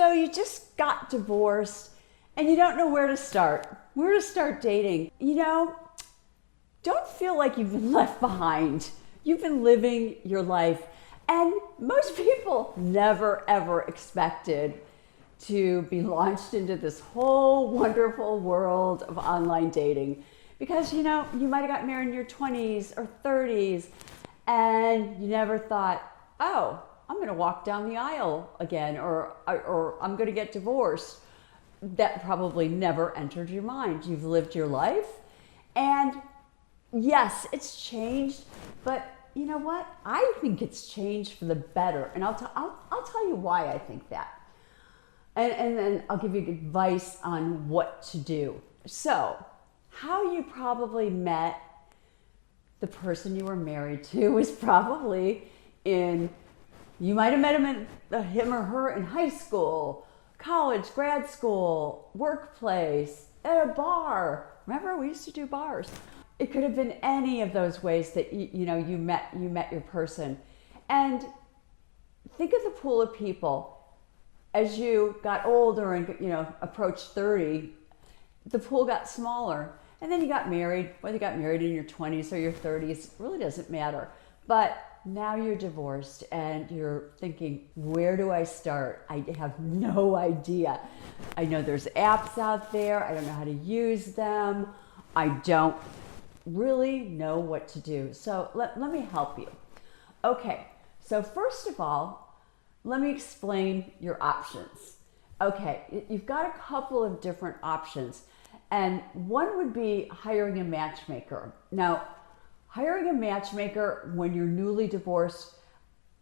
So you just got divorced and you don't know where to start dating. Don't feel like you've been left behind. You've been living your life. And most people never ever expected to be launched into this whole wonderful world of online dating. Because you might have got married in your 20s or 30s and you never thought, oh, I'm going to walk down the aisle again, or I'm going to get divorced. That probably never entered your mind. You've lived your life, and yes, it's changed, but you know what? I think it's changed for the better, and I'll tell you why I think that, and then I'll give you advice on what to do. So, how you probably met the person you were married to was probably you might have met him or her in high school, college, grad school, workplace, at a bar. Remember, we used to do bars. It could have been any of those ways that you met your person. And think of the pool of people as you got older and approached 30. The pool got smaller, and then you got married. Whether you got married in your 20s or your 30s really doesn't matter. But now you're divorced and you're thinking, where do I start? I have no idea. I know there's apps out there. I don't know how to use them. I don't really know what to do. So let me help you. Okay, so first of all, let me explain your options. Okay, you've got a couple of different options, and one would be hiring a matchmaker. Now, hiring a matchmaker when you're newly divorced,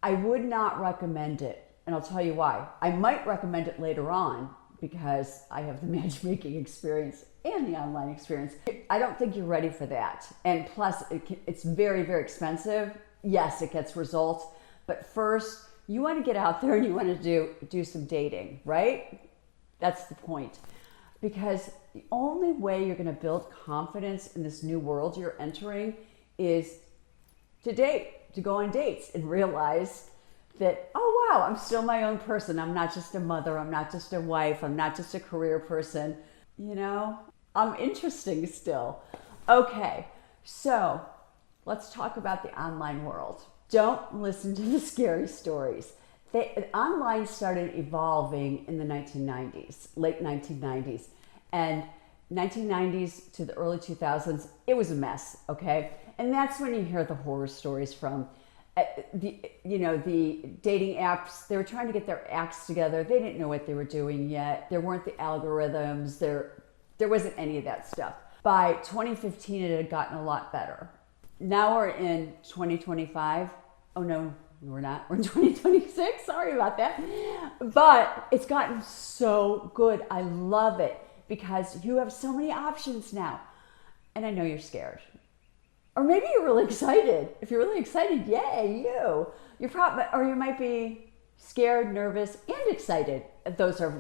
I would not recommend it, and I'll tell you why. I might recommend it later on because I have the matchmaking experience and the online experience. I don't think you're ready for that, and plus it's very, very expensive. Yes, it gets results, but first you want to get out there and you want to do some dating, right? That's the point. Because the only way you're going to build confidence in this new world you're entering is to date, to go on dates and realize that, oh wow, I'm still my own person. I'm not just a mother. I'm not just a wife. I'm not just a career person. I'm interesting still. Okay, so let's talk about the online world. Don't listen to the scary stories. Online started evolving in the 1990s, late 1990s. And 1990s to the early 2000s, it was a mess, okay? And that's when you hear the horror stories from the dating apps. They were trying to get their acts together. They didn't know what they were doing yet. There weren't the algorithms. There wasn't any of that stuff. By 2015, it had gotten a lot better. Now we're in 2025. Oh no, we're not. We're in 2026. Sorry about that. But it's gotten so good. I love it because you have so many options now. And I know you're scared. Or maybe you're really excited. If you're really excited, yay, you. Or you might be scared, nervous, and excited. Those are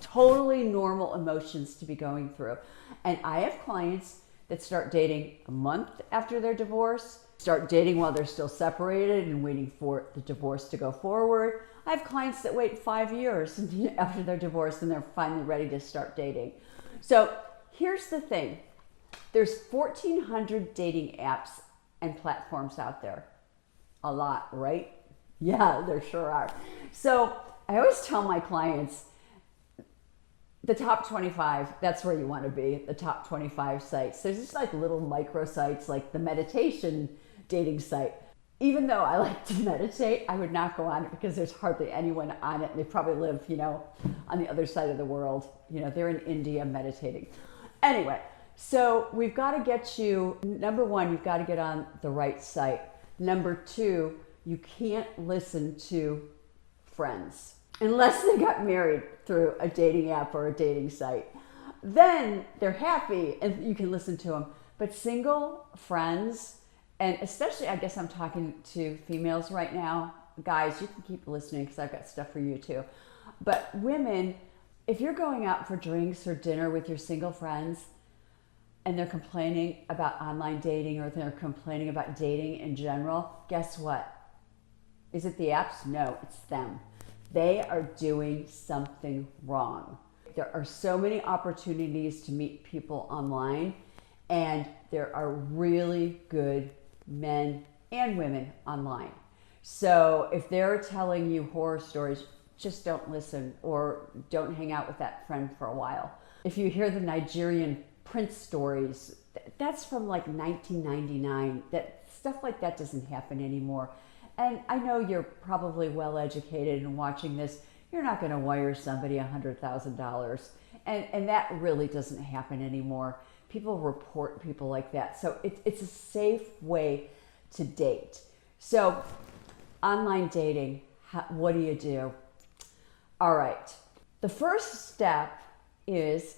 totally normal emotions to be going through. And I have clients that start dating a month after their divorce, start dating while they're still separated and waiting for the divorce to go forward. I have clients that wait 5 years after their divorce and they're finally ready to start dating. So here's the thing. There's 1,400 dating apps and platforms out there. A lot, right? Yeah, there sure are. So I always tell my clients, the top 25, that's where you want to be, the top 25 sites. There's just like little micro sites like the meditation dating site. Even though I like to meditate, I would not go on it because there's hardly anyone on it. And they probably live, on the other side of the world. They're in India meditating. Anyway, so we've got to get you, number one, you've got to get on the right site. Number two, you can't listen to friends unless they got married through a dating app or a dating site. Then they're happy and you can listen to them. But single friends, and especially, I guess I'm talking to females right now. Guys, you can keep listening because I've got stuff for you too. But women, if you're going out for drinks or dinner with your single friends and they're complaining about online dating or they're complaining about dating in general, guess what? Is it the apps? No, it's them. they are doing something wrong. There are so many opportunities to meet people online, and there are really good men and women online. So if they're telling you horror stories, just don't listen or don't hang out with that friend for a while. If you hear the Nigerian prince stories, that's from like 1999. That stuff like that doesn't happen anymore. And I know you're probably well educated and watching this. You're not going to wire somebody $100,000. And that really doesn't happen anymore. People report people like that. So it's a safe way to date. So online dating, what do? All right. The first step is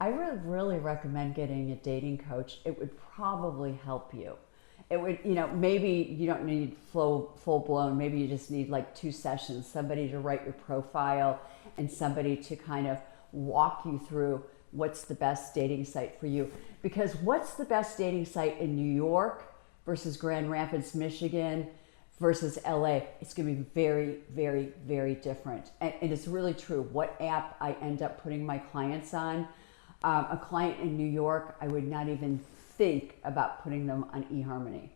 I would really recommend getting a dating coach. It would probably help you. It would, maybe you don't need full blown. Maybe you just need like 2 sessions, somebody to write your profile and somebody to kind of walk you through what's the best dating site for you. Because what's the best dating site in New York versus Grand Rapids, Michigan versus LA? It's going to be very, very, very different. And it's really true. What app I end up putting my clients on, a client in New York, I would not even think about putting them on eHarmony.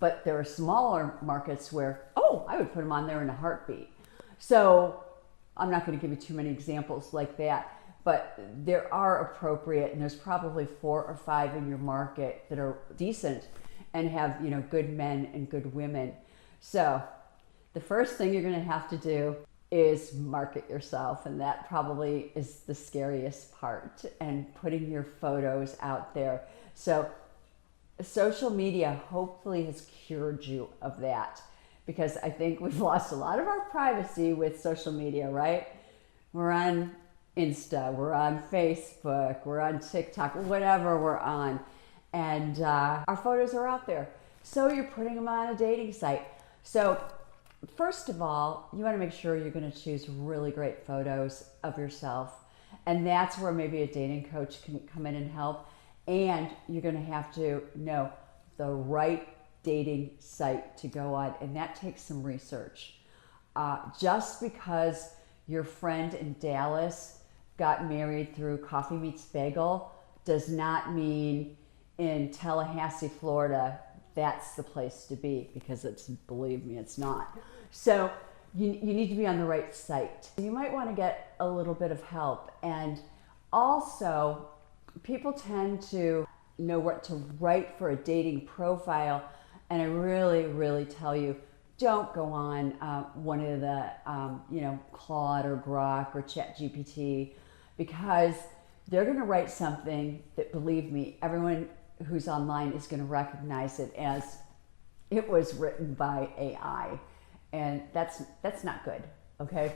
But there are smaller markets where, I would put them on there in a heartbeat. So I'm not going to give you too many examples like that, but there are appropriate, and there's probably 4 or 5 in your market that are decent and have, good men and good women. So the first thing you're going to have to do is market yourself, and that probably is the scariest part, and putting your photos out there. So social media hopefully has cured you of that, because I think we've lost a lot of our privacy with social media, right? We're on Insta, we're on Facebook, we're on TikTok, whatever we're on, and our photos are out there. So you're putting them on a dating site. So first of all, you want to make sure you're going to choose really great photos of yourself, and that's where maybe a dating coach can come in and help. And you're going to have to know the right dating site to go on, and that takes some research. Just because your friend in Dallas got married through Coffee Meets Bagel does not mean in Tallahassee, Florida, that's the place to be, because believe me, it's not. So you need to be on the right site. You might want to get a little bit of help. And also, people tend to know what to write for a dating profile, and I really, really tell you, don't go on one of the, Claude or Grok or ChatGPT, because they're going to write something that, believe me, everyone who's online is going to recognize it as it was written by AI, and that's not good. Okay.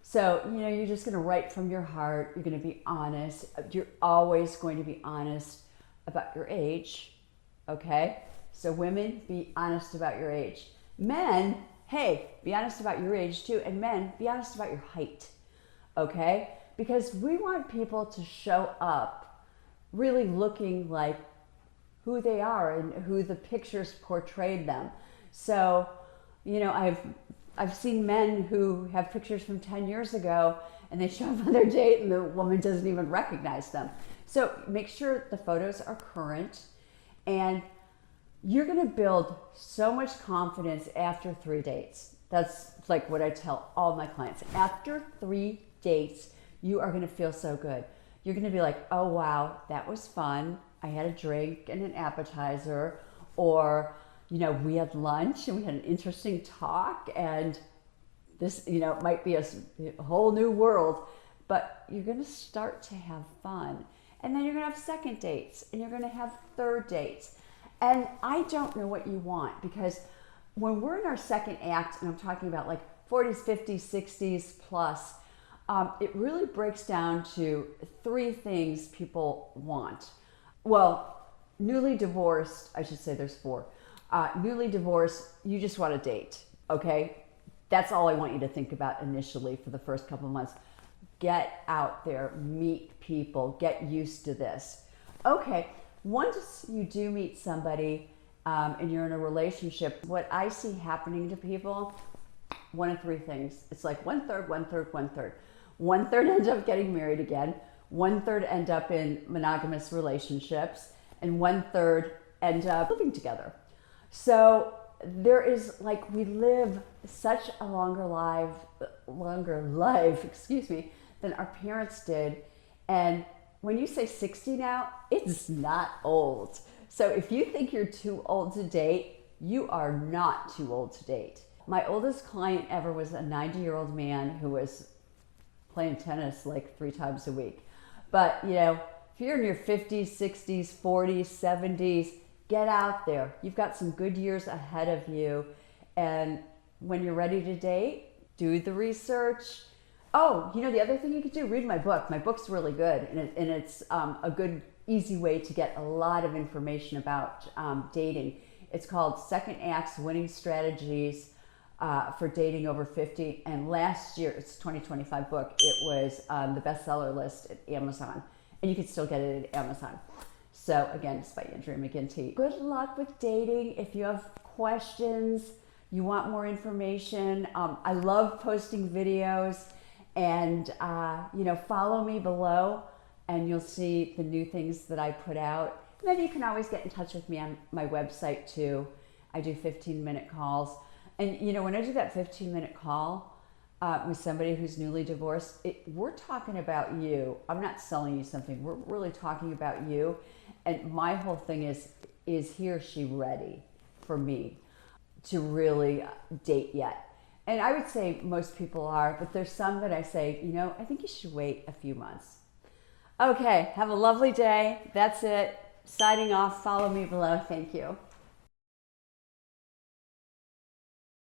So, you're just going to write from your heart. You're going to be honest. You're always going to be honest about your age, okay? So women, be honest about your age. Men, hey, be honest about your age too. And men, be honest about your height, okay? Because we want people to show up really looking like who they are and who the pictures portrayed them. So, I've seen men who have pictures from 10 years ago, and they show up on their date and the woman doesn't even recognize them. So make sure the photos are current, and you're going to build so much confidence after 3 dates. That's like what I tell all my clients. After 3 dates, you are going to feel so good. You're going to be like, oh wow, that was fun. I had a drink and an appetizer, or we had lunch and we had an interesting talk, and this, might be a whole new world, but you're going to start to have fun. And then you're going to have second dates, and you're going to have third dates. And I don't know what you want, because when we're in our second act, and I'm talking about like 40s, 50s, 60s plus, it really breaks down to 3 things people want. Well, newly divorced, I should say there's 4. Newly divorced, you just want to date, okay? That's all I want you to think about initially for the first couple of months. Get out there, meet people, get used to this. Okay, once you do meet somebody and you're in a relationship, what I see happening to people one of three things. It's like one third, one third, one third. One third end up getting married again. One third end up in monogamous relationships, and one third end up living together. So there is like, we live such a longer life, than our parents did. And when you say 60 now, it's not old. So if you think you're too old to date, you are not too old to date. My oldest client ever was a 90-year-old man who was playing tennis like 3 times a week. But you know, if you're in your 50s, 60s, 40s, 70s, get out there. You've got some good years ahead of you. And when you're ready to date, do the research. Oh, you know, the other thing you could do, read my book. My book's really good. And it's a good, easy way to get a lot of information about dating. It's called Second Acts Winning Strategies for Dating Over 50. And last year, it's a 2025 book, it was on the bestseller list at Amazon. And you can still get it at Amazon. So again, it's by Andrea McGinty. Good luck with dating. If you have questions, you want more information, I love posting videos, and you know, follow me below and you'll see the new things that I put out. And then you can always get in touch with me on my website too. I do 15-minute calls. And you know, when I do that 15-minute call with somebody who's newly divorced, we're talking about you. I'm not selling you something. We're really talking about you. And my whole thing is he or she ready for me to really date yet? And I would say most people are, but there's some that I say, you know, I think you should wait a few months. Okay, have a lovely day. That's it. Signing off. Follow me below. Thank you.